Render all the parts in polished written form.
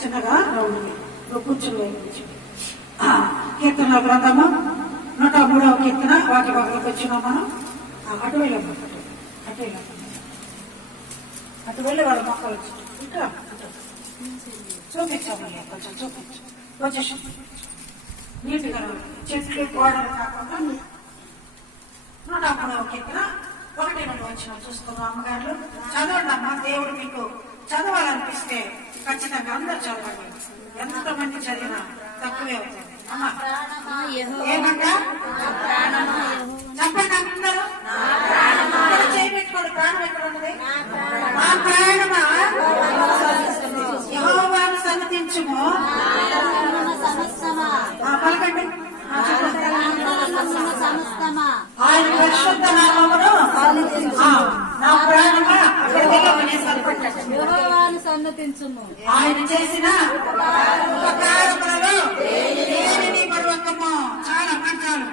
చిన్నగా కూర్చుని కీర్తన గ్రంథము 103వ కీర్తన వాటి పక్కలకు వచ్చినాం మనం. అటు వెళ్ళమ్మా, అటు వెళ్ళి వాళ్ళ మొక్కలు వచ్చి ఇంకా చూపించామయ్యా, కొంచెం చూపించు, పొజిషన్ నీట్గా చెట్లు గోడలు కాకుండా 103వ కీర్తన 1 వచ్చిన చూస్తున్నాం. అమ్మగారు చదవండి అమ్మా, దేవుడు మీకు చదవాలనిపిస్తే ఖచ్చితంగా అందరూ చదవండి. ఎంతమంది చదివినా తక్కువే అవుతుంది. అమ్మా ఏమంటా చెప్పండి అందరూ, చేయబెట్టుకోండి. ప్రాణం ఎక్కడ ఉన్నది? మా ప్రాణమా యెహోవాను సన్నతించుము. పలకండి. ఆయన పరిశుద్ధ నామమును నా ప్రాణమా సన్నతించుము. ఆయన చేసిన ఉపకారములలో దేనిని మరువకము. చాలా మంచాలు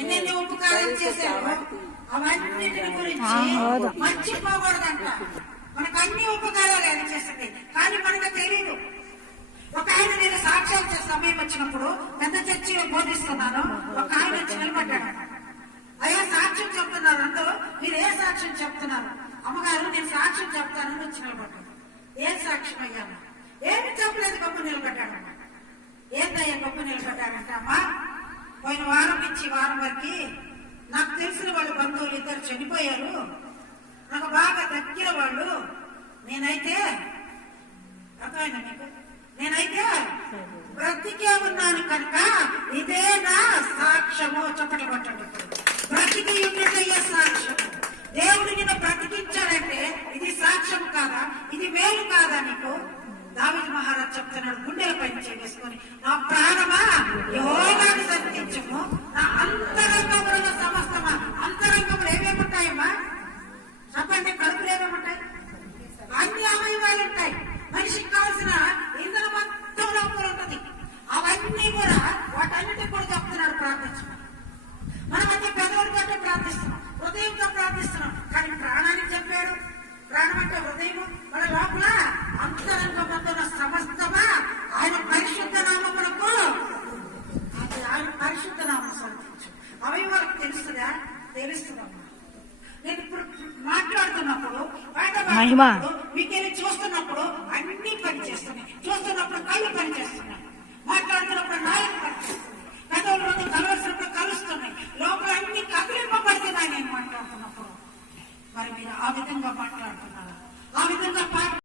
ఎన్నెన్ని ఉపకారాలు చేశారు, అవన్నిటిని గురించి మర్చిపోకూడదంట. మనకు అన్ని ఉపకారాలు ఆయన చేస్తుంది, కానీ మనకు తెలియదు. ఒక ఆయన నేను సాక్ష్యాలు చేసే సమయం వచ్చినప్పుడు పెద్ద చర్చి బోధిస్తున్నాను. ఒక ఆయన వచ్చి నిలబడ్డాడు. అయ్యా సాక్ష్యం చెప్తున్నారు అందరూ, మీరు ఏ సాక్ష్యం చెప్తున్నారు? అమ్మగారు నేను సాక్ష్యం చెప్తానని వచ్చి నిలబడ్డాడు. ఏం సాక్ష్యం అయ్యాను? ఏమి చెప్పలేదు, గొప్ప నిలబడ్డాడు. ఏంటయ్యా గొప్ప నిలబడ్డాడంటే, అమ్మా పోయిన వారం నుంచి వారం వరకు నాకు తెలిసిన వాళ్ళ బంధువులు 2 చనిపోయారు. నాకు బాగా దగ్గర వాళ్ళు. నేనైతే అర్థమైందా మీకు? నేనైతే బ్రతికే ఉన్నాను కనుక ఇదే నా సాక్ష్యము. చప్పట్లు కొట్టండి. బ్రతికి ఉన్నదయ్యే సాక్ష్యము. దేవుడు నిన్ను బ్రతికించాడంటే ఇది సాక్ష్యం కాదా? ఇది మేలు కాదా నీకు? దావీదు మహారాజు చెప్తున్నాడు, గుండెలపై చేసుకొని, నా ప్రాణమా యెహోవాను సన్నతించుము, నా అంతరంగముల సమస్తమా. అంతరంగములు ఏమేముంటాయమ్మా చెప్పండి? కడుపులు ఏమేముంటాయి? అన్ని అవయవాలు ఉంటాయి. మనిషికి కావాల్సిన ఇంధనం మొత్తం లోపల ఉంటుంది. అవన్నీ కూడా వాటన్నిటికి కూడా చెప్తున్నాడు ప్రార్థించమని. మనం అంటే పెదవులతో ప్రార్థిస్తున్నాం, హృదయంతో ప్రార్థిస్తున్నాం, కానీ ప్రాణానికి చెప్పాడు. ప్రాణం అంటే హృదయం. మన లోపల అంతరంగమందున సమస్తమా ఆయన పరిశుద్ధ నామమునకు, ఆయన పరిశుద్ధ నామం సన్నతించు. అవయవాలకు తెలుస్తుందా? తెలుస్తుందమ్మా. నేను ఇప్పుడు మాట్లాడుతున్నప్పుడు మీకెళ్ళి చూస్తున్నప్పుడు అన్ని పని చేస్తున్నాయి. చూస్తున్నప్పుడు కళ్ళు పని చేస్తున్నాయి, మాట్లాడుతున్నప్పుడు నాలుగు పని చేస్తున్నాయి, పెదవుల రోజు కలవలసినప్పుడు కలుస్తున్నాయి, లోపల అన్ని కదిలింపబడుతున్నాయి నేను మాట్లాడుతున్నప్పుడు. మరి మీరు ఆ విధంగా మాట్లాడుతున్నారా? ఆ విధంగా